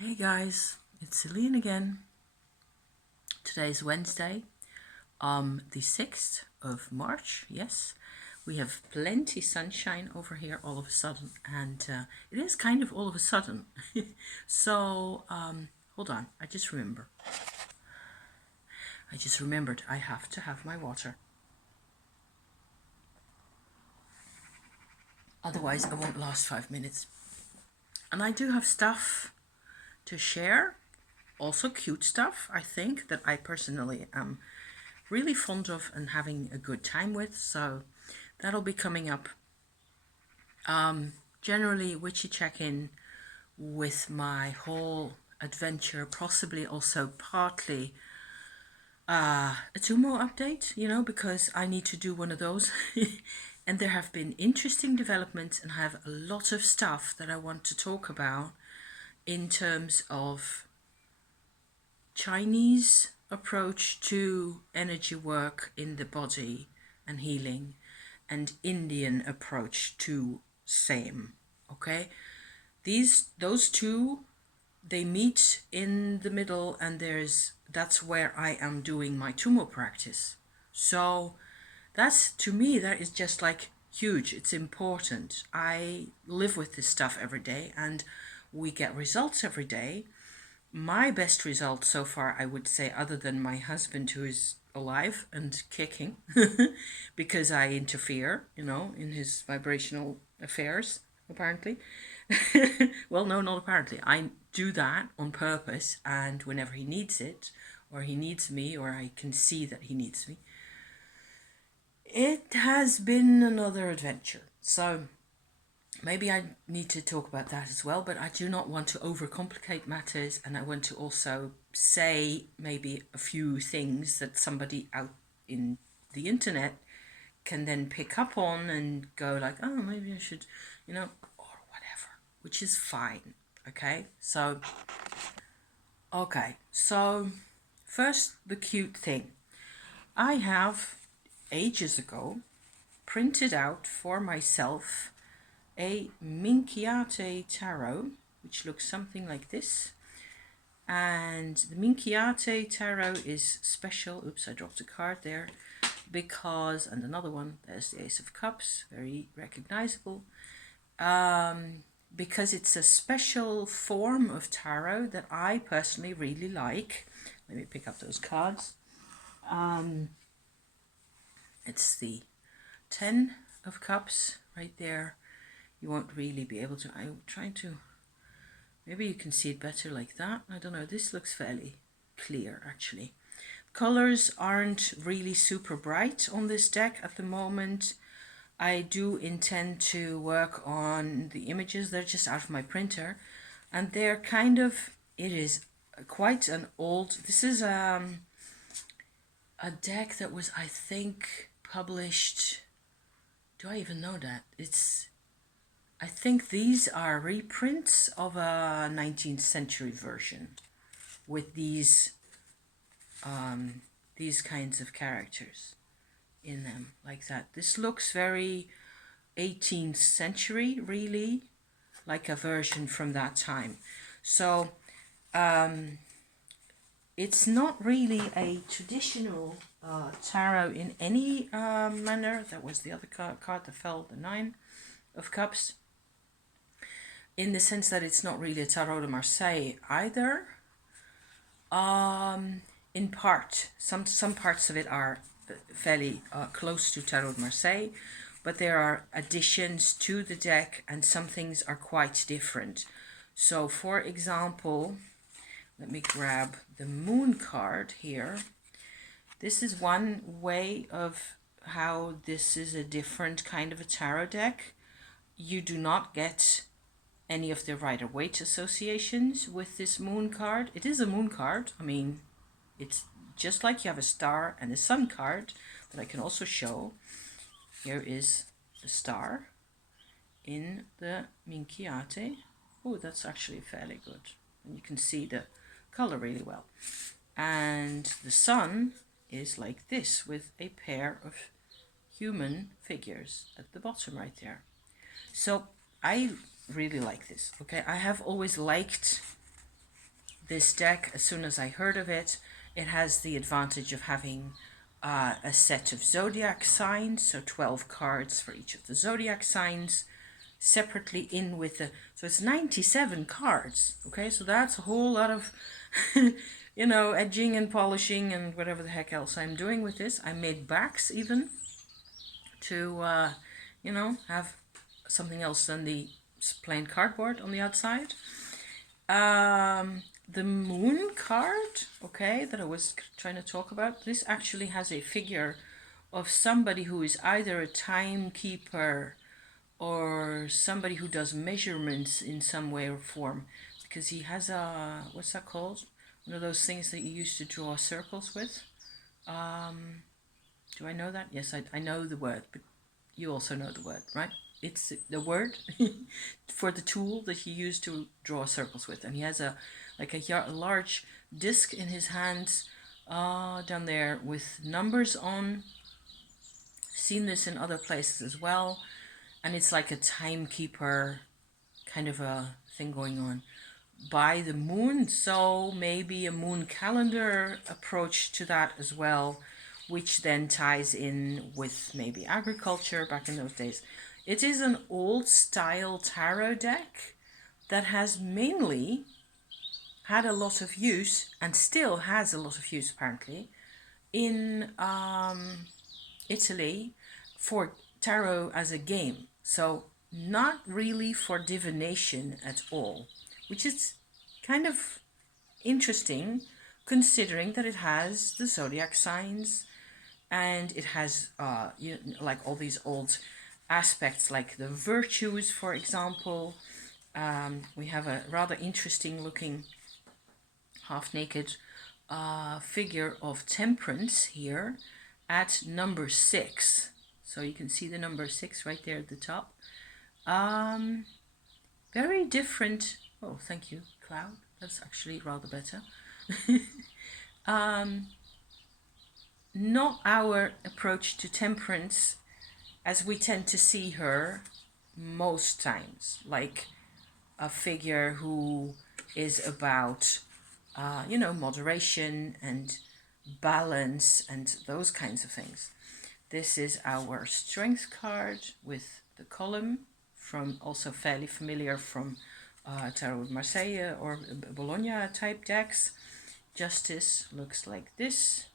Hey guys, it's Celine again. Today's Wednesday, the 6th of March. Yes, we have plenty sunshine over here all of a sudden, and it is kind of all of a sudden. So, hold on, I just remembered I have to have my water. Otherwise, I won't last 5 minutes. And I do have stuff to share, also cute stuff, I think, that I personally am really fond of and having a good time with, so that'll be coming up. Generally, witchy check-in with my whole adventure, possibly also partly a Tummo update, because I need to do one of those. And there have been interesting developments, and I have a lot of stuff that I want to talk about in terms of Chinese approach to energy work in the body and healing, and Indian approach to same. Okay, those two, they meet in the middle, and that's where I am doing my Tummo practice. So that's, to me, that is just like huge. It's important. I live with this stuff every day, and we get results every day. My best result so far, I would say, other than my husband, who is alive and kicking because I interfere, in his vibrational affairs, apparently. Well, no, not apparently. I do that on purpose, and whenever he needs it, or he needs me, or I can see that he needs me, it has been another adventure. So maybe I need to talk about that as well, but I do not want to overcomplicate matters, and I want to also say maybe a few things that somebody out in the internet can then pick up on and go like, oh, maybe I should, or whatever, which is fine. Okay, so first, the cute thing. I have ages ago printed out for myself a Minchiate tarot, which looks something like this. And the Minchiate tarot is special. Oops, I dropped a card there. Because, and another one, there's the Ace of Cups, very recognizable. Because it's a special form of tarot that I personally really like. Let me pick up those cards. It's the 10 of Cups right there. You won't really be able to. I'm trying to, maybe you can see it better like that. I don't know. This looks fairly clear, actually. Colors aren't really super bright on this deck at the moment. I do intend to work on the images. They're just out of my printer, and they're kind of, it is quite an old, this is a deck that was, I think, published, do I even know that? I think these are reprints of a 19th century version with these kinds of characters in them, like that. This looks very 18th century, really, like a version from that time. So it's not really a traditional tarot in any manner. That was the other card that fell, the 9 of Cups. In the sense that it's not really a Tarot de Marseille either. In part, some parts of it are fairly close to Tarot de Marseille, but there are additions to the deck, and some things are quite different. So, for example, let me grab the Moon card here. This is one way of how this is a different kind of a tarot deck. You do not get any of the Rider-Waite associations with this Moon card. It is a Moon card. I mean, it's just like you have a star and a sun card, but I can also show. Here is the star in the Minchiate. Oh, that's actually fairly good. And you can see the color really well. And the sun is like this, with a pair of human figures at the bottom right there. So I really like this. Okay, I have always liked this deck, as soon as I heard of it, it has the advantage of having a set of zodiac signs, so 12 cards for each of the zodiac signs, separately in with the, so it's 97 cards, okay, so that's a whole lot of you know, edging and polishing and whatever the heck else I'm doing with this. I made backs even to you know, have something else than the plain cardboard on the outside. The moon card, okay, that I was trying to talk about, this actually has a figure of somebody who is either a timekeeper or somebody who does measurements in some way or form, because he has a, what's that called? One of those things that you used to draw circles with. Do I know that? Yes, I know the word, but you also know the word, right? It's the word for the tool that he used to draw circles with. And he has a like a large disc in his hands down there with numbers on. Seen this in other places as well. And it's like a timekeeper kind of a thing going on by the moon. So maybe a moon calendar approach to that as well, which then ties in with maybe agriculture back in those days. It is an old style tarot deck that has mainly had a lot of use and still has a lot of use apparently in Italy for tarot as a game. So not really for divination at all, which is kind of interesting considering that it has the zodiac signs and it has you know, like all these old aspects like the virtues, for example. We have a rather interesting looking half naked figure of temperance here at number 6. So you can see the number 6 right there at the top. Very different. Oh, thank you, Cloud. That's actually rather better. Not our approach to temperance as we tend to see her most times, like a figure who is about, you know, moderation and balance and those kinds of things. This is our strength card with the column, from also fairly familiar from Tarot Marseille or Bologna type decks. Justice looks like this,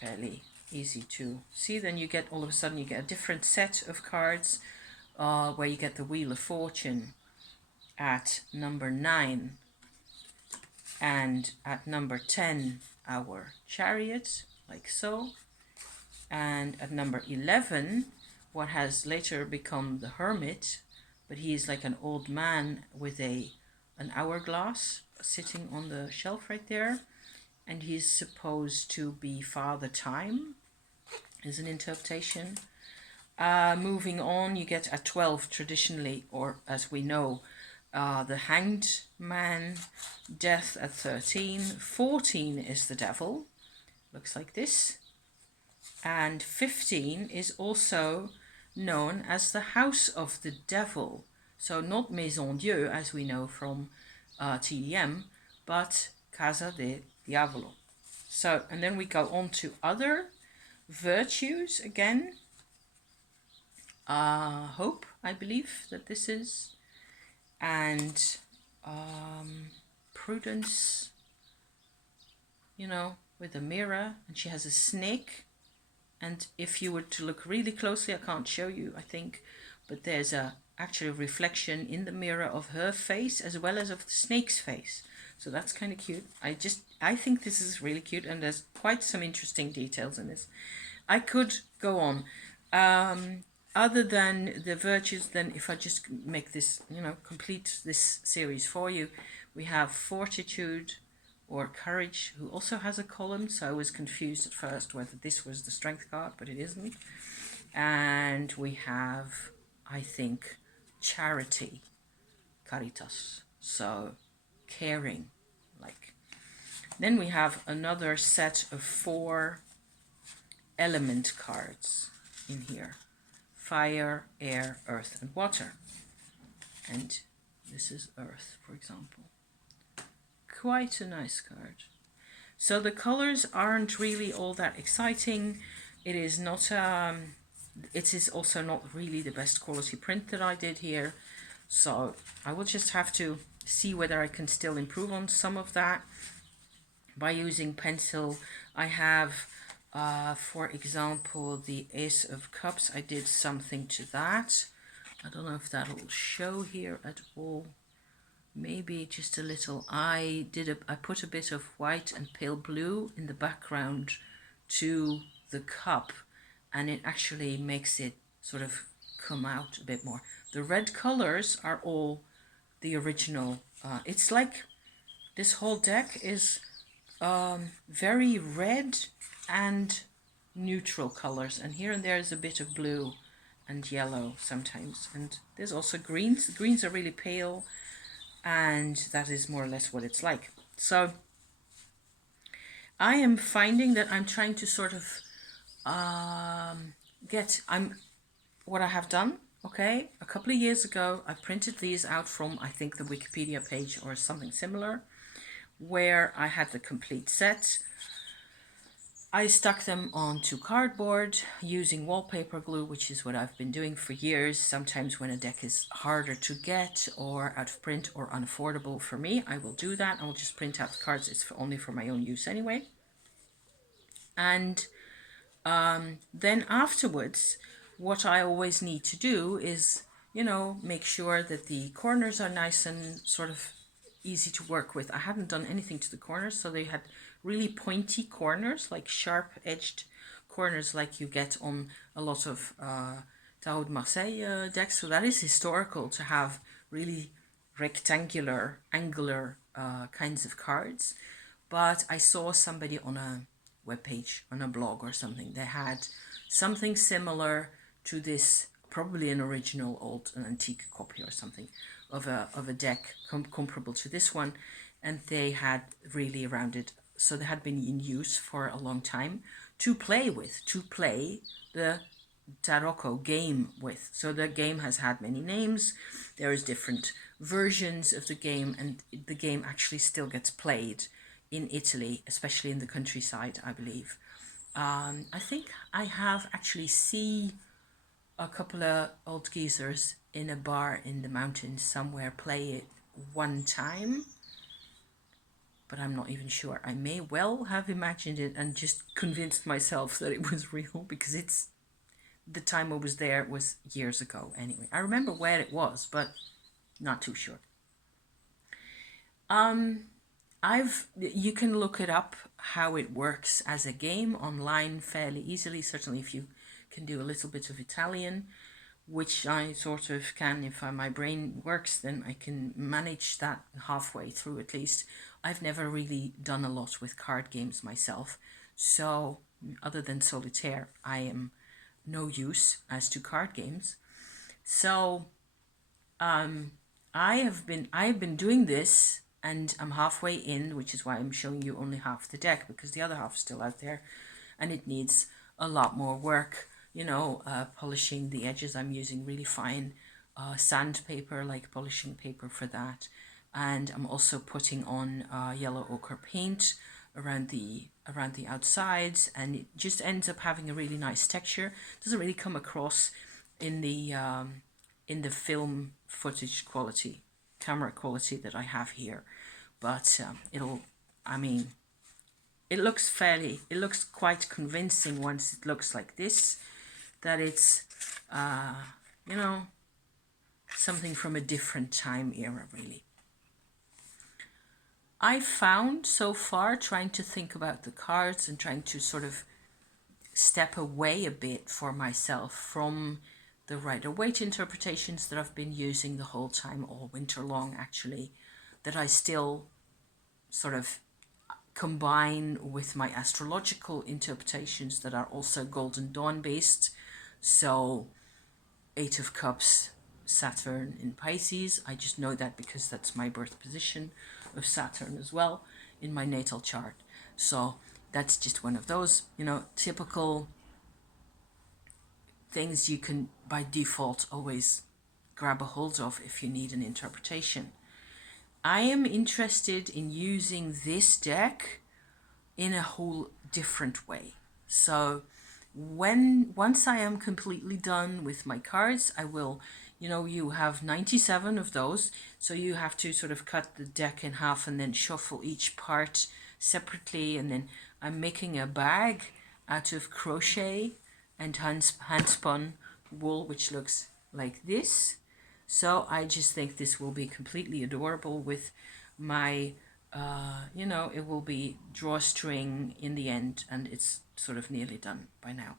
fairly easy to see. Then you get, all of a sudden you get a different set of cards where you get the Wheel of Fortune at number 9, and at number 10 our Chariot, like so, and at number 11 what has later become the Hermit, but he is like an old man with an hourglass sitting on the shelf right there, and he's supposed to be Father Time, is an interpretation. Moving on, you get at 12 traditionally, or as we know, the Hanged Man, Death at 13. 14 is the Devil, looks like this. And 15 is also known as the House of the Devil. So not Maison Dieu, as we know from TDM, but Casa de Diavolo. So, and then we go on to other virtues again. Hope, I believe that this is, and prudence, you know, with a mirror, and she has a snake. And if you were to look really closely, I can't show you, I think, but there's a actual reflection in the mirror of her face as well as of the snake's face. So that's kind of cute. I think this is really cute, and there's quite some interesting details in this. I could go on. Other than the virtues, then if I just make this, you know, complete this series for you, we have Fortitude or Courage, who also has a column, so I was confused at first whether this was the strength card, but it isn't. And we have, I think, Charity, Caritas, so caring, like. Then we have another set of 4 element cards in here: fire, air, earth, and water. And this is earth, for example. quite a nice card. So the colors aren't really all that exciting. It is not, it is also not really the best quality print that I did here. So I will just have to see whether I can still improve on some of that by using pencil. I have, for example, the Ace of Cups. I did something to that. I don't know if that'll show here at all. Maybe just a little. I put a bit of white and pale blue in the background to the cup, and it actually makes it sort of come out a bit more. The red colors are all the original. It's like this whole deck is very red and neutral colors, and here and there is a bit of blue and yellow sometimes, and there's also greens. The greens are really pale, and that is more or less what it's like. So I am finding that I'm trying to sort of what I have done. Okay, a couple of years ago I printed these out from, I think, the Wikipedia page or something similar, where I had the complete set. I stuck them onto cardboard using wallpaper glue, which is what I've been doing for years. Sometimes when a deck is harder to get or out of print or unaffordable for me, I will do that. I'll just print out the cards. It's only for my own use anyway. And then afterwards, what I always need to do is, make sure that the corners are nice and sort of easy to work with. I hadn't done anything to the corners, so they had really pointy corners, like sharp edged corners like you get on a lot of Tarot de Marseille decks. So that is historical, to have really rectangular, angular kinds of cards. But I saw somebody on a webpage, on a blog or something, they had something similar to this, probably an original old, an antique copy or something of a deck comparable to this one, and they had really rounded, so they had been in use for a long time to play the Tarot game with. So the game has had many names. There is different versions of the game, and the game actually still gets played in Italy, especially in the countryside, I believe. I think I have actually seen a couple of old geezers in a bar in the mountains somewhere play it one time, but I'm not even sure. I may well have imagined it and just convinced myself that it was real, because the time I was there was years ago anyway. I remember where it was, but not too sure. You can look it up how it works as a game online fairly easily. Certainly if you can do a little bit of Italian, which I sort of can. If my brain works, then I can manage that halfway through at least. I've never really done a lot with card games myself, so other than solitaire, I am no use as to card games. So I've been doing this, and I'm halfway in, which is why I'm showing you only half the deck, because the other half is still out there and it needs a lot more work. Polishing the edges. I'm using really fine sandpaper, like polishing paper for that, and I'm also putting on yellow ochre paint around the outsides, and it just ends up having a really nice texture. Doesn't really come across in the film footage quality, camera quality that I have here, but it looks quite convincing once it looks like this, that it's something from a different time era, really. I found so far, trying to think about the cards and trying to sort of step away a bit for myself from the Rider-Waite interpretations that I've been using the whole time, all winter long actually, that I still sort of combine with my astrological interpretations that are also Golden Dawn based. So 8 of Cups, Saturn in Pisces. I just know that because that's my birth position of Saturn as well in my natal chart. So that's just one of those, typical things you can by default always grab a hold of if you need an interpretation. I am interested in using this deck in a whole different way. So once I am completely done with my cards, I will, you have 97 of those, so you have to sort of cut the deck in half and then shuffle each part separately. And then I'm making a bag out of crochet and hand spun wool, which looks like this. So I just think this will be completely adorable with my, it will be drawstring in the end, and it's sort of nearly done by now.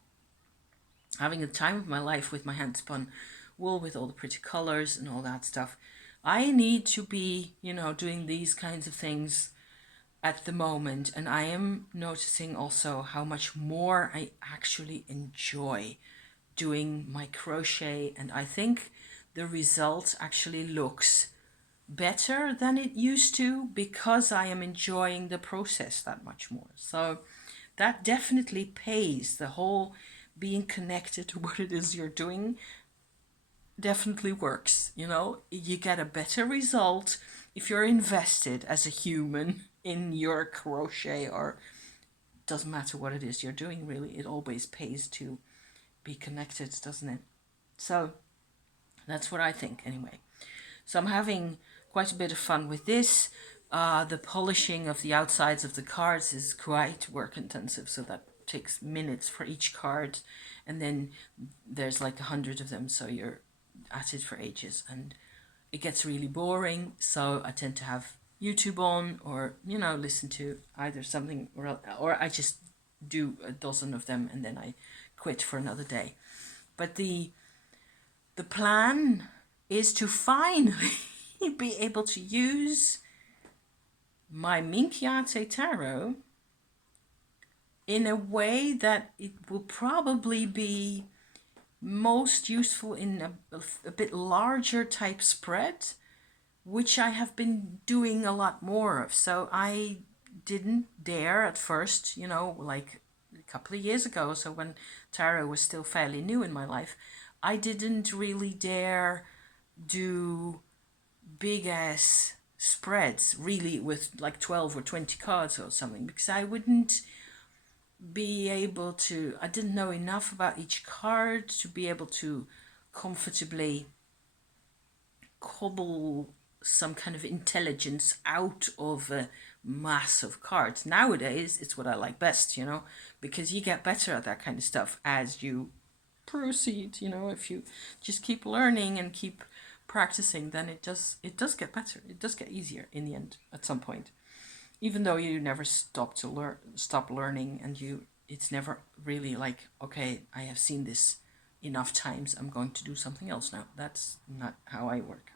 Having the time of my life with my hand spun wool with all the pretty colors and all that stuff. I need to be, doing these kinds of things at the moment, and I am noticing also how much more I actually enjoy doing my crochet, and I think the result actually looks better than it used to because I am enjoying the process that much more. So that definitely pays. The whole being connected to what it is you're doing definitely works. You get a better result if you're invested as a human in your crochet, or doesn't matter what it is you're doing, really. It always pays to be connected, doesn't it? So that's what I think anyway. So I'm having quite a bit of fun with this. The polishing of the outsides of the cards is quite work intensive, so that takes minutes for each card, and then there's like 100 of them, so you're at it for ages, and it gets really boring. So I tend to have YouTube on, or listen to either something, or I just do a dozen of them and then I quit for another day. But the plan is to finally be able to use my Minchiate Tarot in a way that it will probably be most useful in a bit larger type spread, which I have been doing a lot more of. So I didn't dare at first, like a couple of years ago, so when tarot was still fairly new in my life, I didn't really dare do big ass spreads really with like 12 or 20 cards or something, because I wouldn't be able to, I didn't know enough about each card to be able to comfortably cobble some kind of intelligence out of a mass of cards. Nowadays, it's what I like best, because you get better at that kind of stuff as you proceed. If you just keep learning and keep practicing, then it does get better. It does get easier in the end at some point, even though you never stop learning, and it's never really like, okay, I have seen this enough times, I'm going to do something else now. That's not how I work.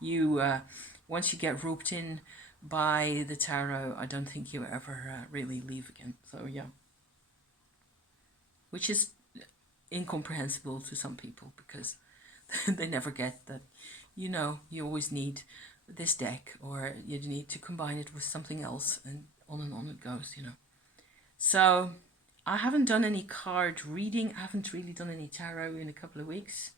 You once you get roped in by the tarot, I don't think you ever really leave again. So yeah, which is incomprehensible to some people, because they never get that, you always need this deck, or you need to combine it with something else, and on it goes. So I haven't done any card reading. I haven't really done any tarot in a couple of weeks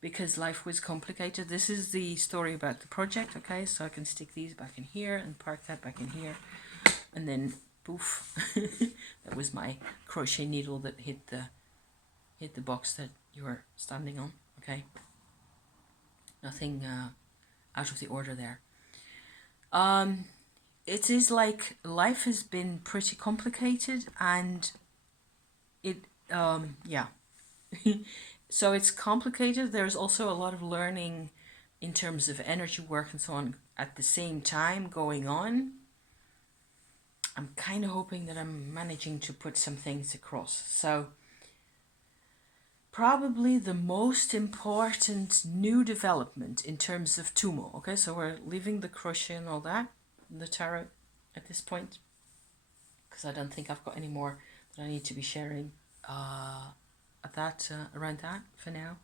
because life was complicated. This is the story about the project, okay? So I can stick these back in here and park that back in here, and then poof. That was my crochet needle that hit the box that you were standing on, okay? Nothing out of the order there. It is like life has been pretty complicated, and it yeah. So it's complicated. There's also a lot of learning in terms of energy work and so on at the same time going on. I'm kind of hoping that I'm managing to put some things across. So probably the most important new development in terms of Tummo. Okay, so we're leaving the crochet and all that, the tarot at this point, because I don't think I've got any more that I need to be sharing around that for now.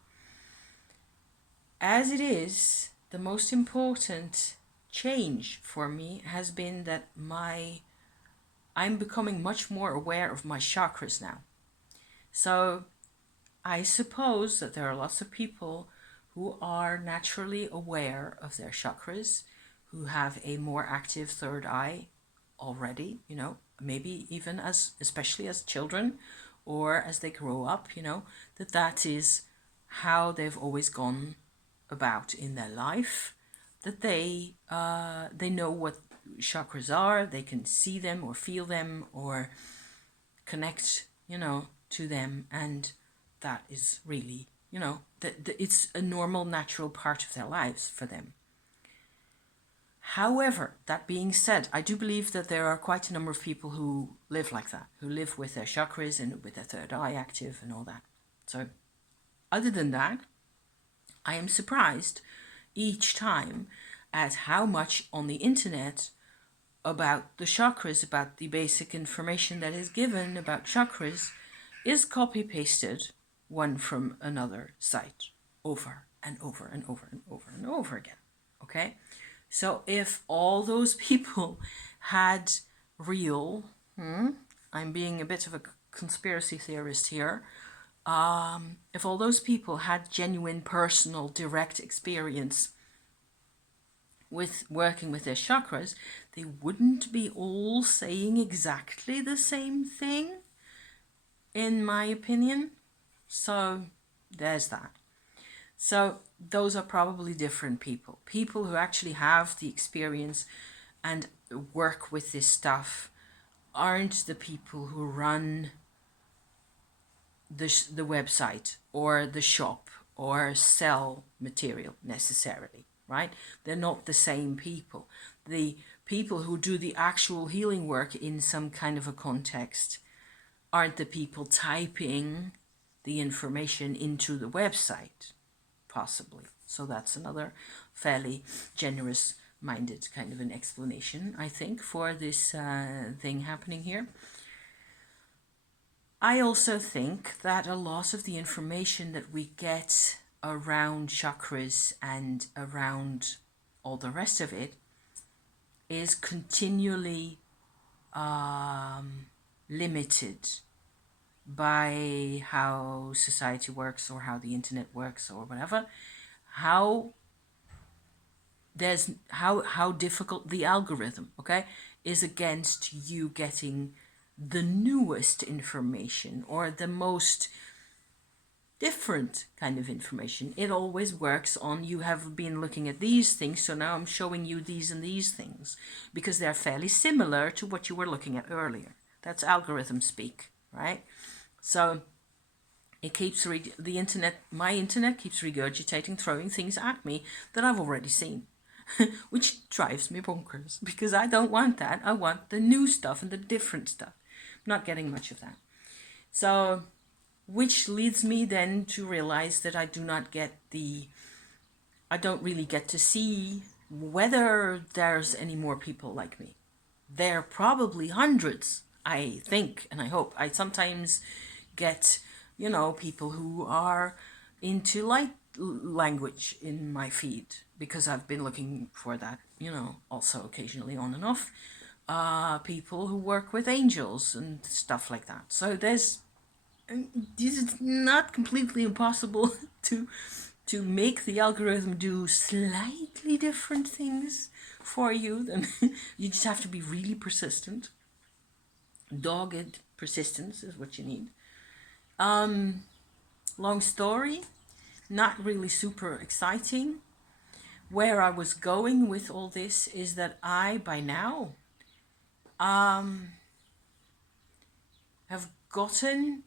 As it is, the most important change for me has been that I'm becoming much more aware of my chakras now. So I suppose that there are lots of people who are naturally aware of their chakras, who have a more active third eye already, you know, maybe even as, especially as children or as they grow up, you know, that is how they've always gone about in their life, that they know what chakras are, they can see them or feel them or connect, you know, to them, and that is really, you know, it's a normal, natural part of their lives for them. However, that being said, I do believe that there are quite a number of people who live like that, who live with their chakras and with their third eye active and all that. So, other than that, I am surprised each time at how much on the internet about the chakras, about the basic information that is given about chakras, is copy pasted one from another site over and over and over and over and over again. Okay? So if all those people had real, I'm being a bit of a conspiracy theorist here, if all those people had genuine, personal, direct experience with working with their chakras, they wouldn't be all saying exactly the same thing, in my opinion. So there's that. So those are probably different people. People who actually have the experience and work with this stuff aren't the people who run the website or the shop or sell material necessarily, right? They're not the same people. The people who do the actual healing work in some kind of a context aren't the people typing the information into the website, possibly. So that's another fairly generous minded kind of an explanation, I think, for this thing happening here. I also think that a lot of the information that we get around chakras and around all the rest of it is continually limited by how society works or how the internet works or whatever. How difficult the algorithm, okay, is against you getting the newest information or the most different kind of information. It always works on, you have been looking at these things, so now I'm showing you these and these things because they're fairly similar to what you were looking at earlier. That's algorithm speak, right? So it keeps my internet keeps regurgitating, throwing things at me that I've already seen. Which drives me bonkers because I don't want that. I want the new stuff and the different stuff. I'm not getting much of that. So, which leads me then to realize that I don't really get to see whether there's any more people like me. There are probably hundreds, I think, and I hope. I sometimes get, you know, people who are into light language in my feed because I've been looking for that, you know, also occasionally on and off. People who work with angels and stuff like that. So this is not completely impossible to make the algorithm do slightly different things for you. Then you just have to be really persistent. Dogged persistence is what you need. Long story, not really super exciting. Where I was going with all this is that I, by now, have gotten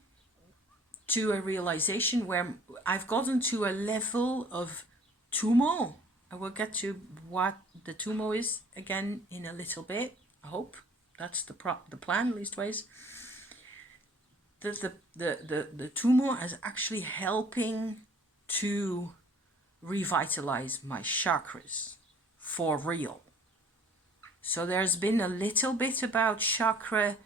to a realization where I've gotten to a level of Tummo. I will get to what the Tummo is again in a little bit. I hope that's the plan, leastways. The Tummo is actually helping to revitalize my chakras for real. So there's been a little bit about chakra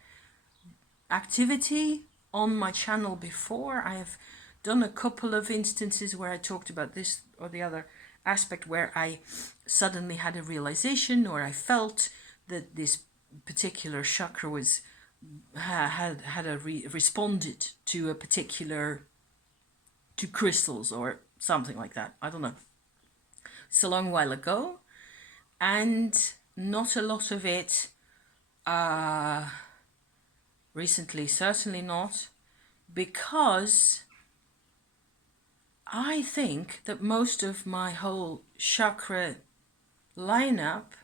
activity on my channel before. I have done a couple of instances where I talked about this or the other aspect where I suddenly had a realization or I felt that this particular chakra was responded to a particular, to crystals or something like that. I don't know. It's a long while ago. and not a lot of it recently, certainly not, because I think that most of my whole chakra lineup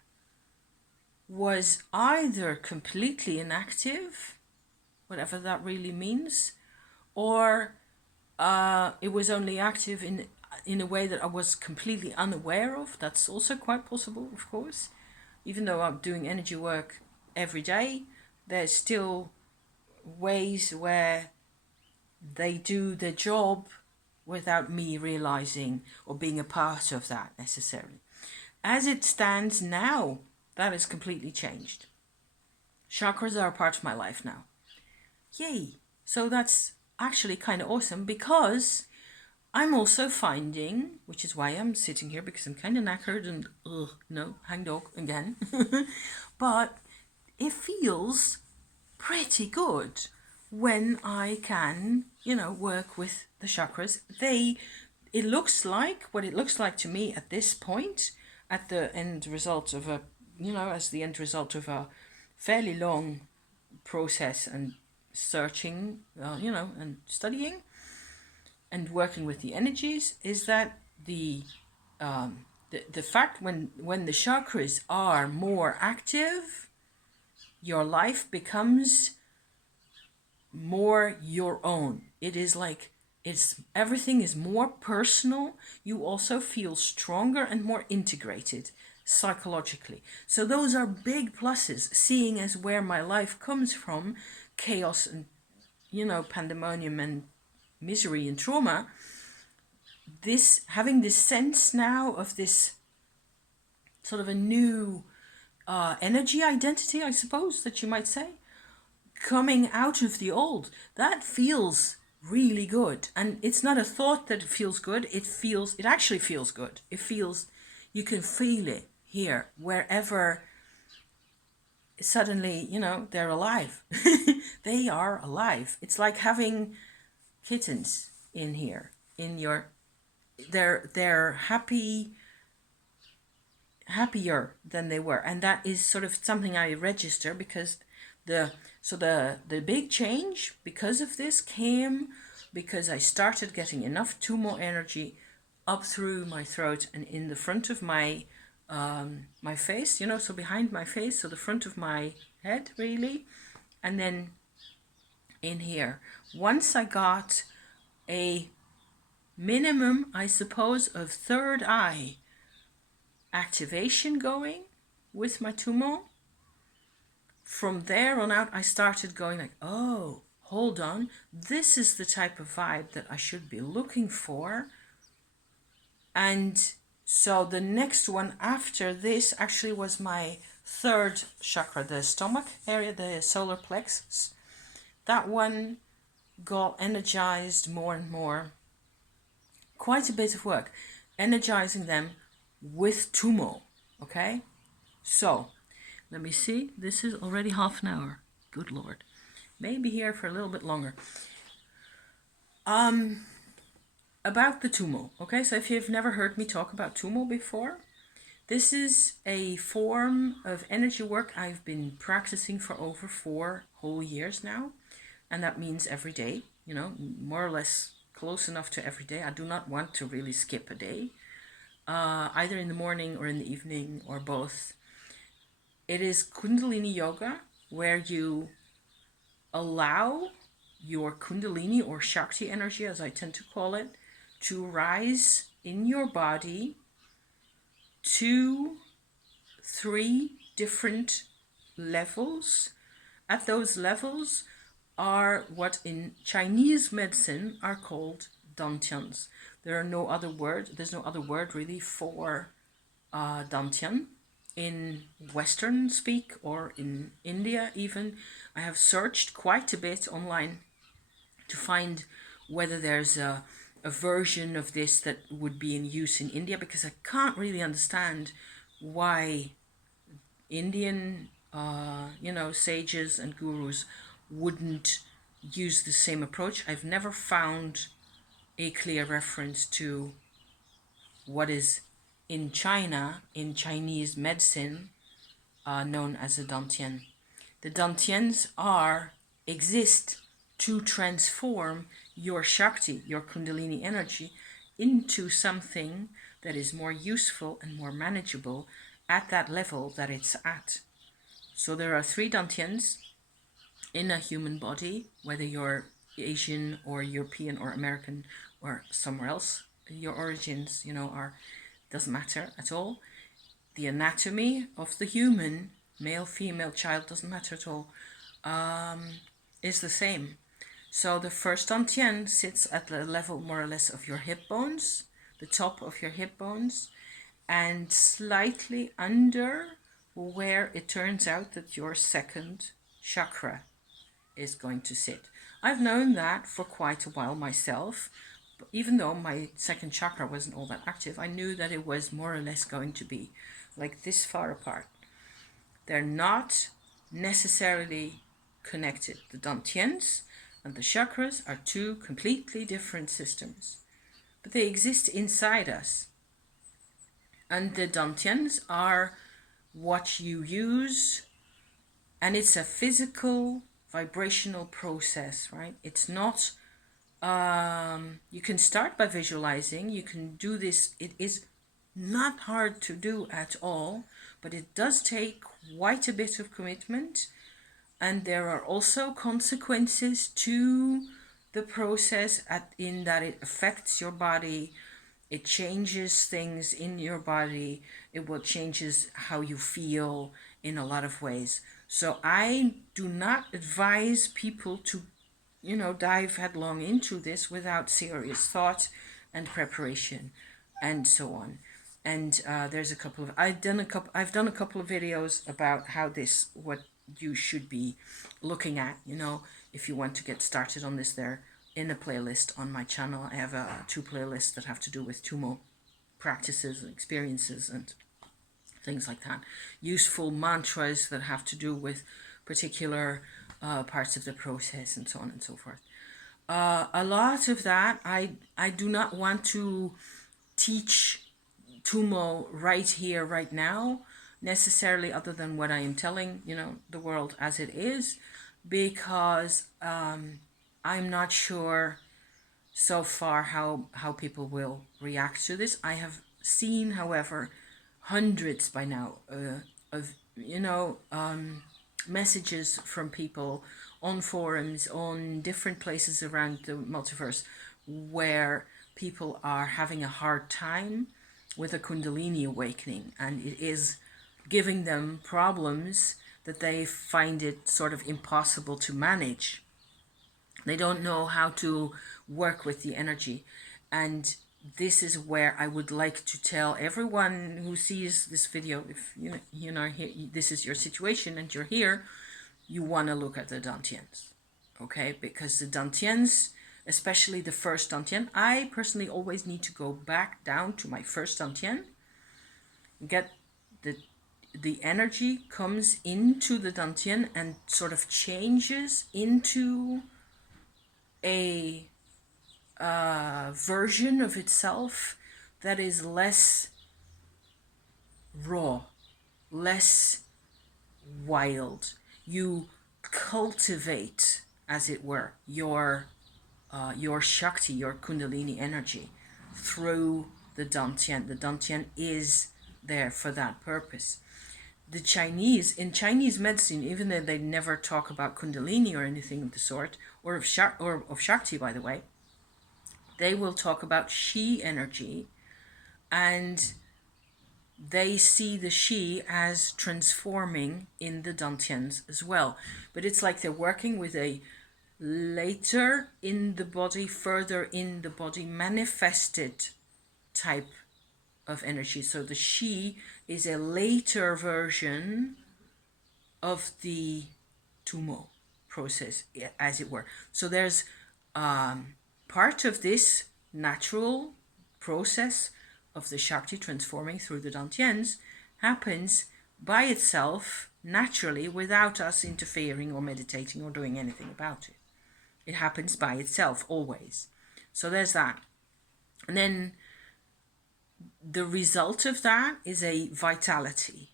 was either completely inactive, whatever that really means, or it was only active in a way that I was completely unaware of. That's also quite possible, of course. Even though I'm doing energy work every day, there's still ways where they do the job without me realizing or being a part of that necessarily. As it stands now, that has completely changed. Chakras are a part of my life now. Yay! So that's actually kind of awesome, because I'm also finding, which is why I'm sitting here, because I'm kind of knackered and no, hang dog again. But it feels pretty good when I can, work with the chakras. It looks like what it looks like to me at this point, at the end result of as the end result of a fairly long process and searching, and studying and working with the energies, is that the fact when the chakras are more active, your life becomes more your own. It is like everything is more personal. You also feel stronger and more integrated psychologically. So those are big pluses, seeing as where my life comes from, chaos and pandemonium and misery and trauma. This having this sense now of this sort of a new energy identity, I suppose that you might say, coming out of the old, that feels really good. And it's not a thought that it feels good, it actually feels good. It feels, you can feel it here, wherever suddenly, they're alive. They are alive. It's like having kittens in here, in your, they're happier than they were. And that is sort of something I register, because the big change because of this came because I started getting enough Tummo energy up through my throat and in the front of my my face, so behind my face, so the front of my head really, and then in here. Once I got a minimum, I suppose, of third eye activation going with my Tummo, from there on out, I started going like, oh, hold on, this is the type of vibe that I should be looking for. And so the next one after this actually was my third chakra, the stomach area, the solar plexus. That one got energized more and more. Quite a bit of work energizing them with Tummo. Okay, so let me see. This is already half an hour. Good Lord. Maybe here for a little bit longer. About the Tummo. Okay, so if you've never heard me talk about Tummo before, this is a form of energy work I've been practicing for over 4 whole years now. And that means every day, more or less close enough to every day. I do not want to really skip a day, either in the morning or in the evening or both. It is Kundalini Yoga, where you allow your Kundalini or Shakti energy, as I tend to call it, to rise in your body to 3 different levels. At those levels are what in Chinese medicine are called dantians. There's no other word really for dantian in Western speak, or in India even. I have searched quite a bit online to find whether there's a version of this that would be in use in India, because I can't really understand why Indian, sages and gurus wouldn't use the same approach. I've never found a clear reference to what is in China, in Chinese medicine, known as the dantian. The dantians exist to transform your Shakti, your Kundalini energy, into something that is more useful and more manageable at that level that it's at. So there are 3 dantians in a human body, whether you're Asian or European or American or somewhere else. Your origins, are doesn't matter at all. The anatomy of the human, male, female, child, doesn't matter at all, is the same. So the first dantian sits at the level more or less of your hip bones, the top of your hip bones, and slightly under where it turns out that your second chakra is going to sit. I've known that for quite a while myself. Even though my second chakra wasn't all that active, I knew that it was more or less going to be like this far apart. They're not necessarily connected. The dantians and the chakras are 2 completely different systems, but they exist inside us. And the dantians are what you use, and it's a physical vibrational process, right? It's not you can start by visualizing. You can do this. It is not hard to do at all, but it does take quite a bit of commitment, and there are also consequences to the process in that it affects your body. It changes things in your body. It will changes how you feel in a lot of ways. So I do not advise people to dive headlong into this without serious thought and preparation and so on. And there's a couple of I've done a couple of videos about what you should be looking at, if you want to get started on this. There in a playlist on my channel. I have 2 playlists that have to do with Tummo practices and experiences and things like that. Useful mantras that have to do with particular parts of the process and so on and so forth. A lot of that, I do not want to teach Tummo right here, right now, necessarily, other than what I am telling, the world as it is, because I'm not sure so far how people will react to this. I have seen, however, hundreds by now of messages from people on forums, on different places around the multiverse, where people are having a hard time with a Kundalini awakening, and it is giving them problems that they find it sort of impossible to manage. They don't know how to work with the energy. And this is where I would like to tell everyone who sees this video, if this is your situation and you're here, you want to look at the dantians, okay? Because the dantians, especially the first dantian, I personally always need to go back down to my first dantian, get the energy comes into the dantian and sort of changes into a version of itself that is less raw, less wild. You cultivate, as it were, your Shakti, your Kundalini energy through the dantian. The dantian is there for that purpose. In Chinese medicine, even though they never talk about Kundalini or anything of the sort, or of Shakti, by the way, they will talk about Shi energy, and they see the Shi as transforming in the dantians as well. But it's like they're working with a later in the body, further in the body, manifested type of energy. So the Shi is a later version of the Tummo process, as it were. So there's part of this natural process of the Shakti transforming through the dantians happens by itself, naturally, without us interfering or meditating or doing anything about it. It happens by itself, always. So there's that. And then the result of that is a vitality.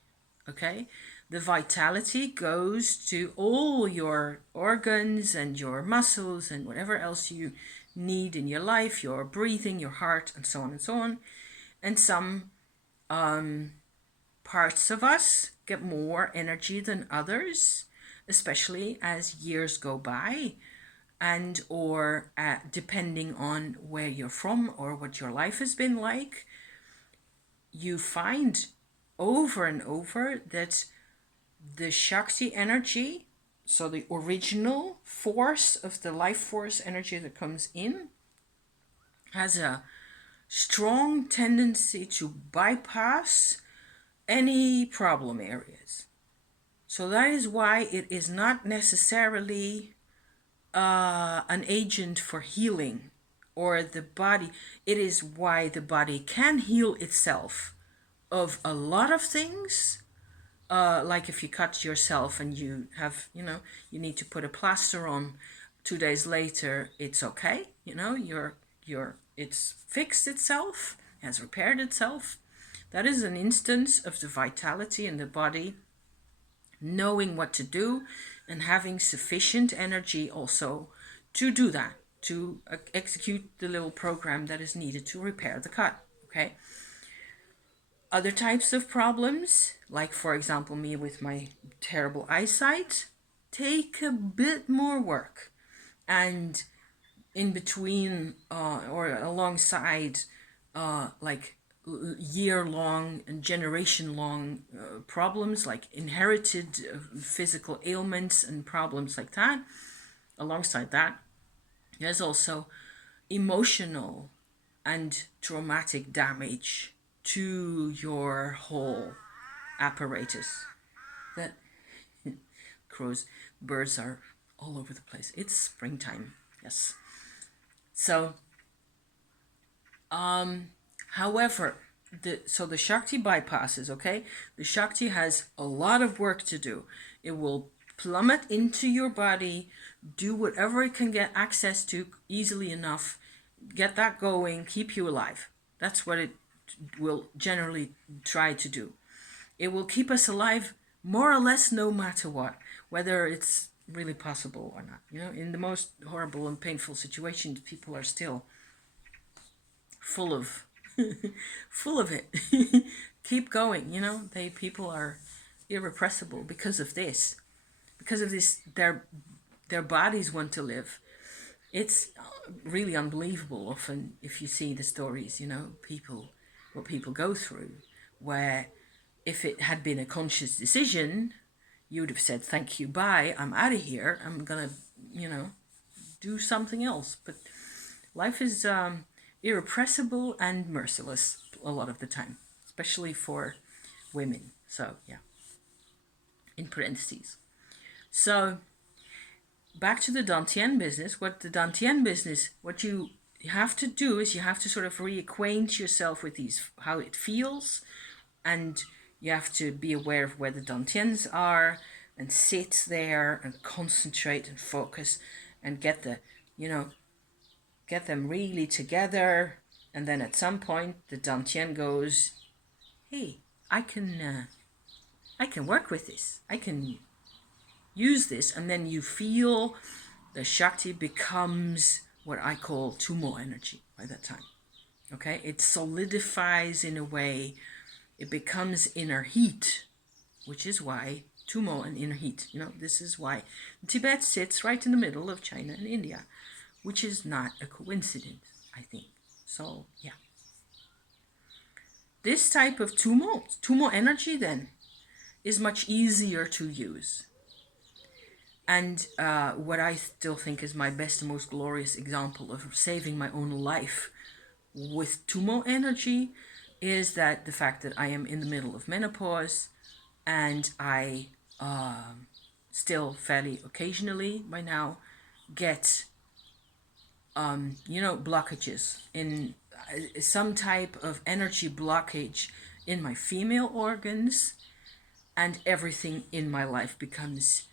Okay, the vitality goes to all your organs and your muscles and whatever else you need in your life, your breathing, your heart, and so on and so on. And some parts of us get more energy than others, especially as years go by, and or depending on where you're from or what your life has been like. You find over and over that the Shakti energy, so the original force of the life force energy that comes in, has a strong tendency to bypass any problem areas. So that is why it is not necessarily an agent for healing or the body. It is why the body can heal itself of a lot of things. Like if you cut yourself and you have, you need to put a plaster on. 2 days later, it's okay. It's fixed itself, has repaired itself. That is an instance of the vitality in the body, knowing what to do and having sufficient energy also to do that, to execute the little program that is needed to repair the cut. Okay. Other types of problems, like for example me with my terrible eyesight, take a bit more work. And in between or alongside like year-long and generation-long problems like inherited physical ailments and problems like that, alongside that, there's also emotional and traumatic damage to your whole apparatus. That crows, birds are all over the place. It's springtime, yes. So, however, the Shakti bypasses, okay? The Shakti has a lot of work to do. It will plummet into your body, do whatever it can get access to easily enough, get that going, keep you alive. That's what it will generally try to do. It will keep us alive more or less no matter what, whether it's really possible or not. In the most horrible and painful situations, people are still full of full of it. Keep going. People are irrepressible because of this. Because of this, their bodies want to live. It's really unbelievable often if you see the stories, what people go through, where if it had been a conscious decision, you would have said, thank you, bye, I'm out of here, I'm gonna, do something else. But life is irrepressible and merciless a lot of the time, especially for women. So, yeah, in parentheses. So, back to the Dantian business. What you have to do is you have to sort of reacquaint yourself with how it feels, and you have to be aware of where the Dantians are and sit there and concentrate and focus and get them really together. And then at some point the Dantien goes, hey, I can work with this. I can use this. And then you feel the Shakti becomes what I call Tummo energy by that time. Okay, it solidifies in a way. It becomes inner heat, which is why Tummo and inner heat. This is why Tibet sits right in the middle of China and India, which is not a coincidence, I think. So, yeah. This type of Tummo energy then, is much easier to use. And what I still think is my best and most glorious example of saving my own life with Tummo energy is that the fact that I am in the middle of menopause, and I still fairly occasionally by now get blockages in some type of energy blockage in my female organs, and everything in my life becomes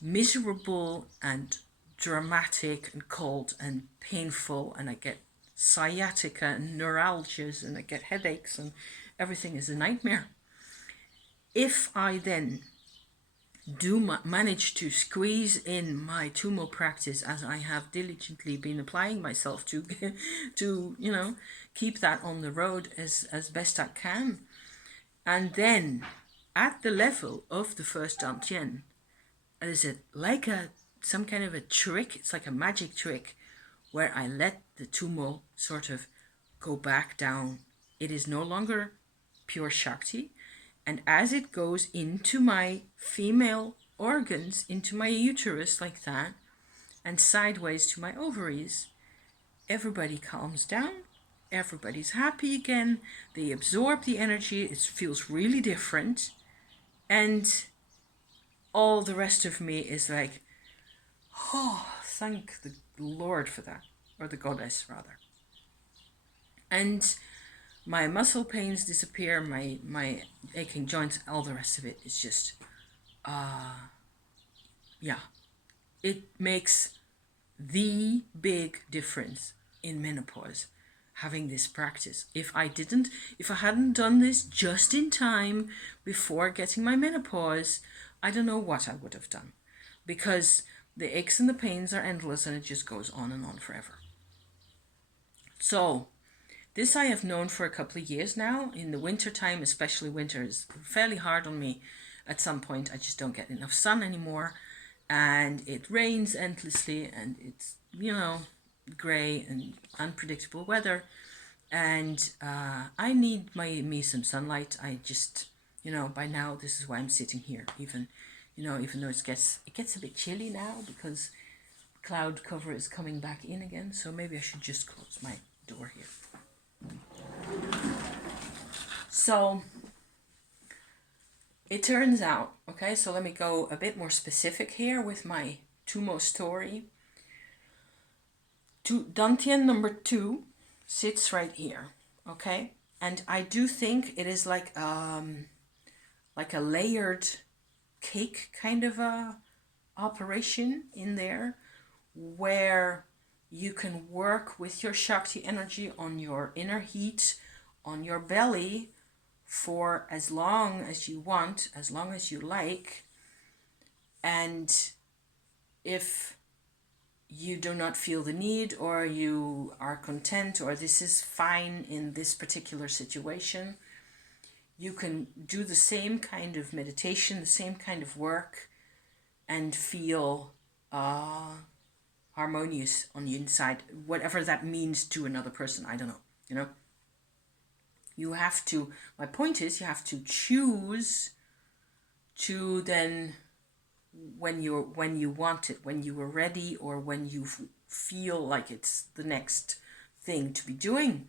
miserable and dramatic and cold and painful, and I get sciatica and neuralgias, and I get headaches and everything is a nightmare. If I then do manage to squeeze in my Tummo practice, as I have diligently been applying myself to to keep that on the road as best I can, and then at the level of the first Dantian, is it like some kind of a trick? It's like a magic trick where I let the Tummo sort of go back down. It is no longer pure Shakti. And as it goes into my female organs, into my uterus like that, and sideways to my ovaries, everybody calms down. Everybody's happy again. They absorb the energy. It feels really different. And all the rest of me is like, oh, thank the Lord for that. Or the goddess, rather. And my muscle pains disappear, my aching joints, all the rest of it is just, yeah. It makes the big difference in menopause, having this practice. If I hadn't done this just in time before getting my menopause, I don't know what I would have done. Because the aches and the pains are endless and it just goes on and on forever. So, this I have known for a couple of years now. In the winter time, especially winter, is fairly hard on me. At some point, I just don't get enough sun anymore. And it rains endlessly and it's, grey and unpredictable weather. And I need me some sunlight. I just, by now, this is why I'm sitting here. Even though it gets a bit chilly now because cloud cover is coming back in again. So maybe I should just close my door here. So it turns out, okay, so let me go a bit more specific here with my Tummo story. Dantian number 2 sits right here, okay? And I do think it is like a layered cake kind of a operation in there where you can work with your Shakti energy on your inner heat, on your belly, for as long as you want, as long as you like. And if you do not feel the need, or you are content, or this is fine in this particular situation, you can do the same kind of meditation, the same kind of work, and feel harmonious on the inside, whatever that means to another person. I don't know, You have to, my point is, you have to choose to then, when you want it, when you are ready, or when you feel like it's the next thing to be doing,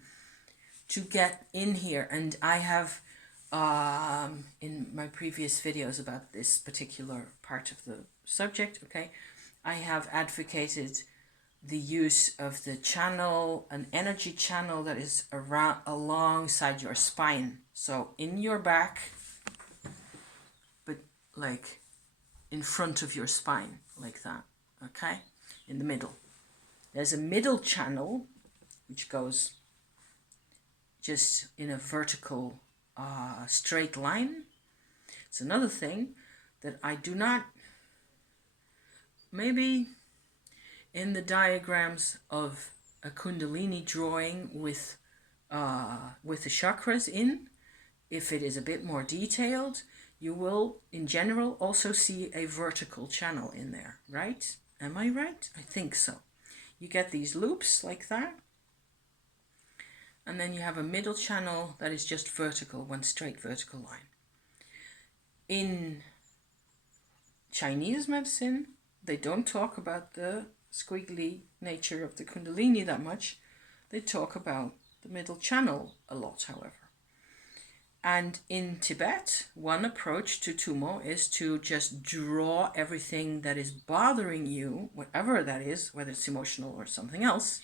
to get in here. And I have, in my previous videos about this particular part of the subject, okay, I have advocated the use of the channel, an energy channel that is around alongside your spine. So in your back, but like in front of your spine, like that, okay? In the middle. There's a middle channel which goes just in a vertical, straight line. It's another thing that I do not, maybe in the diagrams of a Kundalini drawing with the chakras in, if it is a bit more detailed, you will, in general, also see a vertical channel in there, right? Am I right? I think so. You get these loops like that. And then you have a middle channel that is just vertical, one straight vertical line. In Chinese medicine, they don't talk about the squiggly nature of the Kundalini that much. They talk about the middle channel a lot, however. And in Tibet, one approach to Tummo is to just draw everything that is bothering you, whatever that is, whether it's emotional or something else,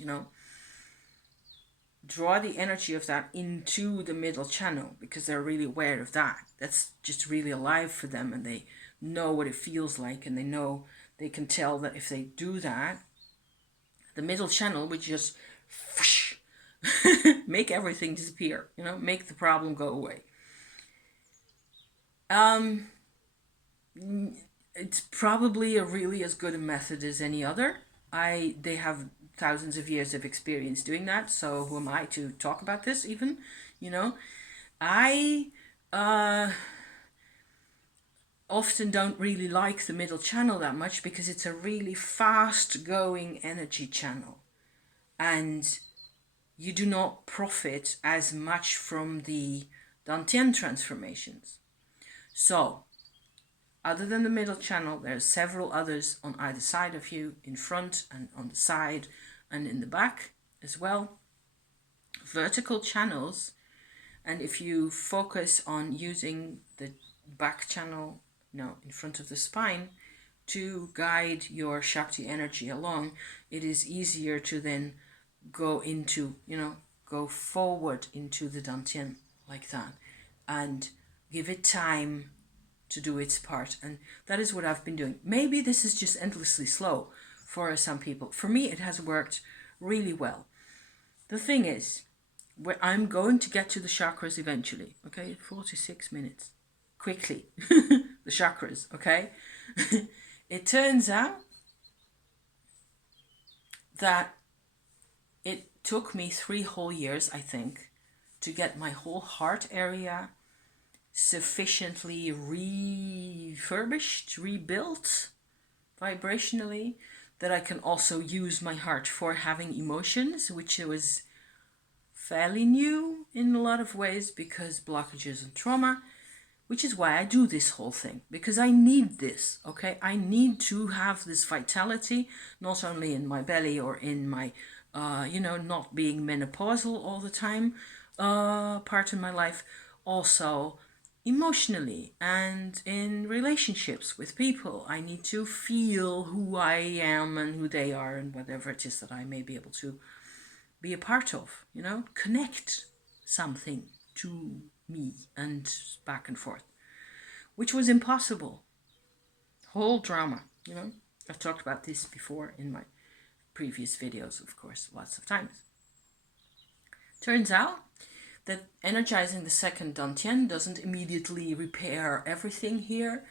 draw the energy of that into the middle channel, because they're really aware of that. That's just really alive for them, and they know what it feels like, and they can tell that if they do that, the middle channel would just whoosh, Make everything disappear, you know, make the problem go away. Um, it's probably a really as good a method as any other. They have thousands of years of experience doing that, so who am I to talk about this even, you know? I uh often don't really like the middle channel that much because it's a really fast going energy channel, and you do not profit as much from the Dantian transformations. So, other than the middle channel, there are several others on either side of you, in front and on the side and in the back as well. Vertical channels, and if you focus on using the back channel, in front of the spine, to guide your Shakti energy along, it is easier to then go into, go forward into the Dantian like that and give it time to do its part. And that is what I've been doing. Maybe this is just endlessly slow for some people. For me, it has worked really well. The thing is, I'm going to get to the chakras eventually, okay? 46 minutes. Quickly. The chakras, okay? It turns out that it took me 3 whole years, I think, to get my whole heart area sufficiently refurbished, rebuilt vibrationally, that I can also use my heart for having emotions, which was fairly new in a lot of ways because blockages and trauma, which is why I do this whole thing, because I need this, okay? I need to have this vitality, not only in my belly or in my, not being menopausal all the time, part of my life, also emotionally and in relationships with people. I need to feel who I am and who they are and whatever it is that I may be able to be a part of, connect something to me and back and forth, which was impossible. Whole drama, I've talked about this before in my previous videos, of course, lots of times. Turns out that energizing the second Dantian doesn't immediately repair everything here,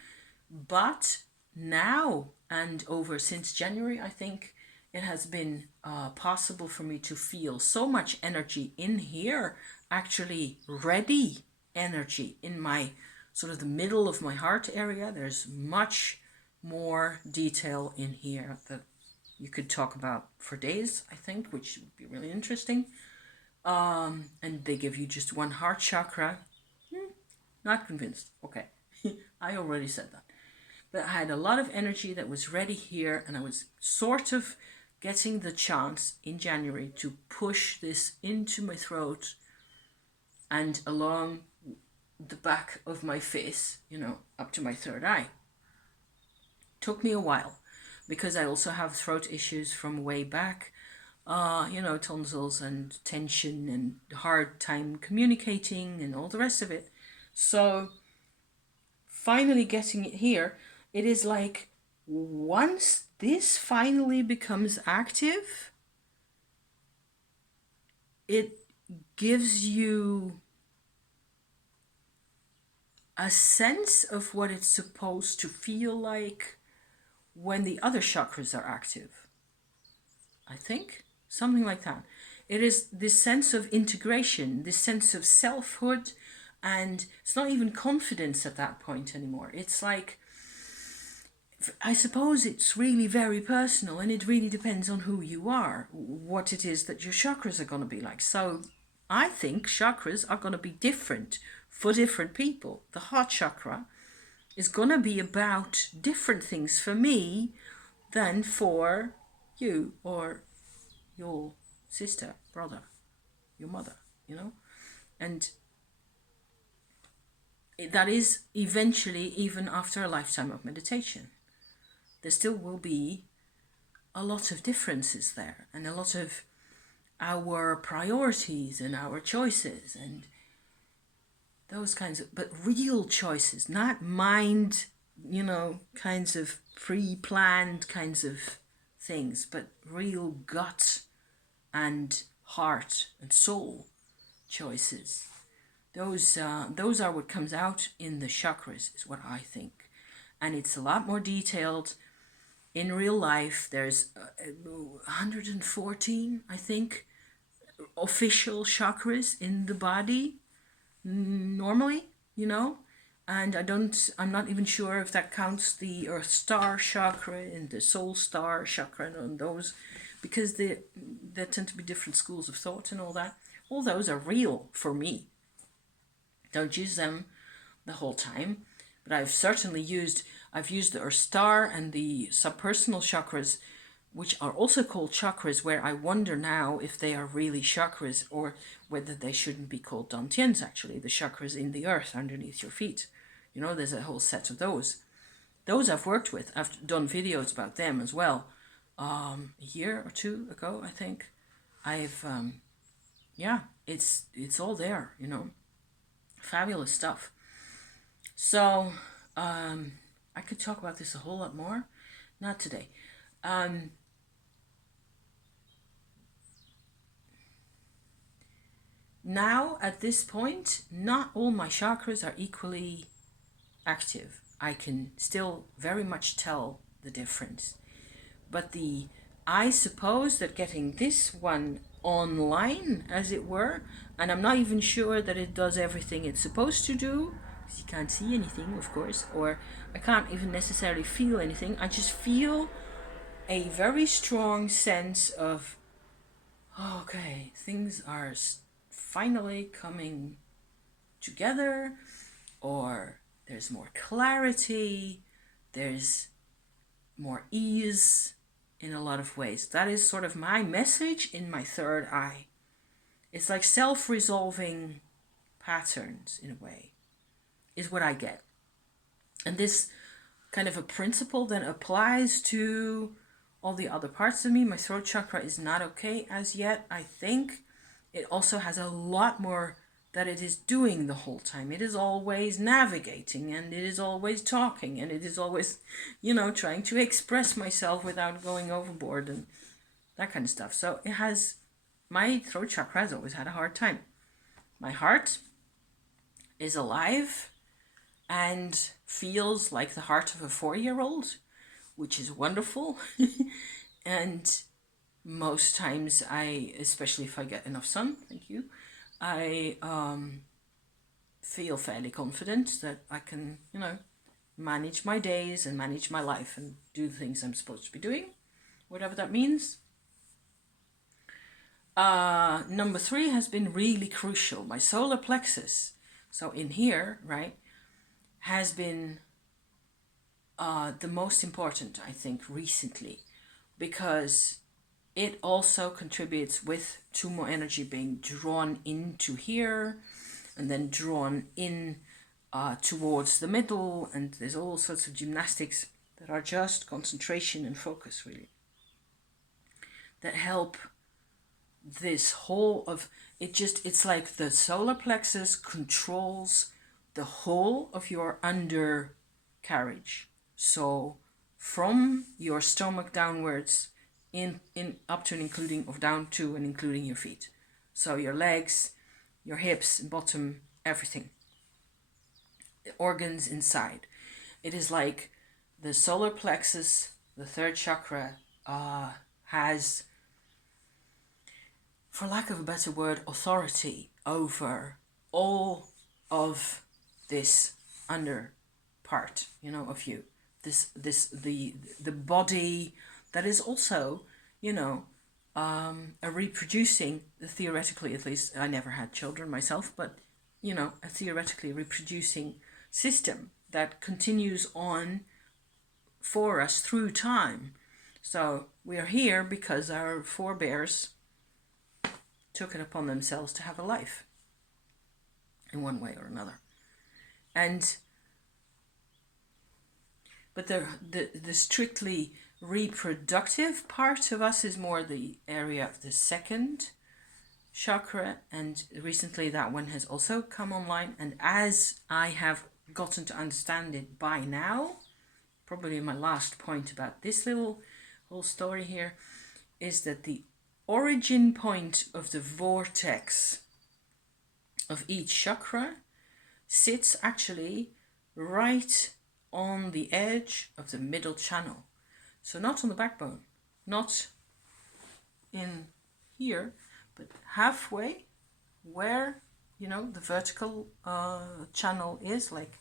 but now and over since January, I think, it has been possible for me to feel so much energy in here, actually ready energy in my sort of the middle of my heart area. There's much more detail in here that you could talk about for days, I think, which would be really interesting. And they give you just one heart chakra. Not convinced. Okay. I already said that. But I had a lot of energy that was ready here, and I was sort of getting the chance in January to push this into my throat and along the back of my face, up to my third eye. Took me a while because I also have throat issues from way back, tonsils and tension and hard time communicating and all the rest of it. So finally getting it here, it is like once this finally becomes active, it gives you a sense of what it's supposed to feel like when the other chakras are active. I think something like that. It is this sense of integration, this sense of selfhood, and it's not even confidence at that point anymore. It's like, I suppose it's really very personal, and it really depends on who you are, what it is that your chakras are going to be like. So I think chakras are going to be different for different people. The heart chakra is going to be about different things for me than for you or your sister, brother, your mother, and that is eventually, even after a lifetime of meditation, there still will be a lot of differences there, and a lot of our priorities and our choices and those kinds of, but real choices, not mind, kinds of pre-planned kinds of things, but real gut and heart and soul choices. Those are what comes out in the chakras, is what I think. And it's a lot more detailed. In real life, there's 114, I think, official chakras in the body normally, and I'm not even sure if that counts the Earth Star chakra and the Soul Star chakra and those, because there tend to be different schools of thought and all that. All those are real for me. Don't use them the whole time, but I've used the Earth Star and the subpersonal chakras, which are also called chakras, where I wonder now if they are really chakras or whether they shouldn't be called dantians, actually, the chakras in the earth underneath your feet. There's a whole set of those. Those I've worked with. I've done videos about them as well. A year or two ago, I think. I've, it's all there, Fabulous stuff. So, I could talk about this a whole lot more. Not today. Now, at this point, not all my chakras are equally active. I can still very much tell the difference. But I suppose that getting this one online, as it were, and I'm not even sure that it does everything it's supposed to do, because you can't see anything, of course, or I can't even necessarily feel anything. I just feel a very strong sense of, okay, things are finally coming together, or there's more clarity, there's more ease in a lot of ways. That is sort of my message in my third eye. It's like self-resolving patterns, in a way, is what I get. And this kind of a principle then applies to all the other parts of me. My throat chakra is not okay as yet, I think. It also has a lot more that it is doing the whole time. It is always navigating, and it is always talking, and it is always, trying to express myself without going overboard and that kind of stuff. So my throat chakra has always had a hard time. My heart is alive and feels like the heart of a 4-year-old, which is wonderful. And most times especially if I get enough sun, thank you, I feel fairly confident that I can, manage my days and manage my life and do the things I'm supposed to be doing, whatever that means. Number 3 has been really crucial. My solar plexus, so in here, right, has been the most important, I think, recently, because it also contributes with Tummo energy being drawn into here and then drawn in towards the middle, and there's all sorts of gymnastics that are just concentration and focus, really, that help this whole of it. It's like the solar plexus controls the whole of your undercarriage, so from your stomach downwards, in up to and including, or down to and including your feet, so your legs, your hips, bottom, everything, the organs inside. It is like the solar plexus, the third chakra, has, for lack of a better word, authority over all of this under part, of you. The body that is also, a reproducing, theoretically at least, I never had children myself, but, a theoretically reproducing system that continues on for us through time. So we are here because our forebears took it upon themselves to have a life in one way or another. But the strictly reproductive part of us is more the area of the second chakra, and recently that one has also come online. And as I have gotten to understand it by now, probably my last point about this little whole story here is that the origin point of the vortex of each chakra sits actually right on the edge of the middle channel. So not on the backbone, not in here, but halfway where, you know, the vertical channel is, like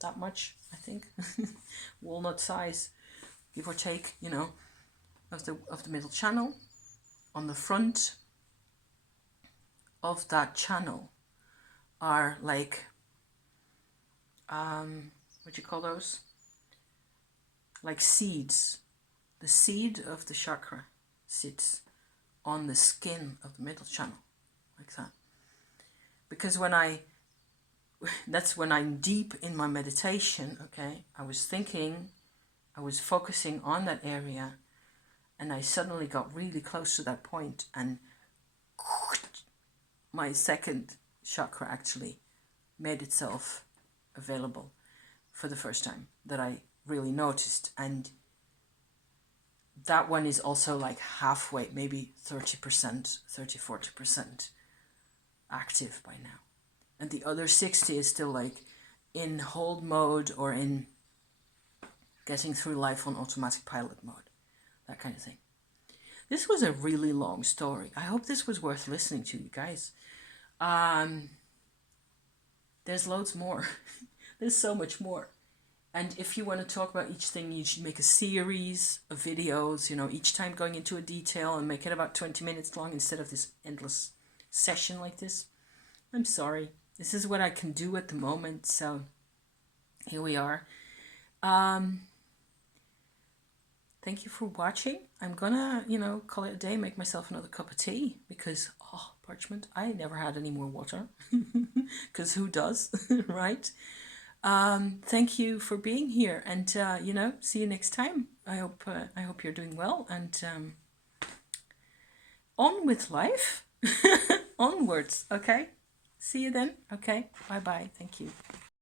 that much, I think, walnut size, give or take, you know, of the middle channel. On the front of that channel are like, what do you call those? Like seeds. The seed of the chakra sits on the skin of the middle channel, like that. Because that's when I'm deep in my meditation, okay, I was thinking, I was focusing on that area, and I suddenly got really close to that point, and my second chakra actually made itself available for the first time that I really noticed. And that one is also like halfway, maybe 30%, 40% active by now. And the other 60 is still like in hold mode or in getting through life on automatic pilot mode, that kind of thing. This was a really long story. I hope this was worth listening to, you guys. There's loads more. There's so much more. And if you want to talk about each thing, you should make a series of videos, you know, each time going into a detail, and make it about 20 minutes long instead of this endless session like this. I'm sorry. This is what I can do at the moment, so here we are. Thank you for watching. I'm gonna, you know, call it a day, make myself another cup of tea, because, oh, parchment, I never had any more water, because who does, right? Thank you for being here, and, you know, see you next time. I hope you're doing well, and on with life. Onwards, okay? See you then. Okay, bye-bye. Thank you.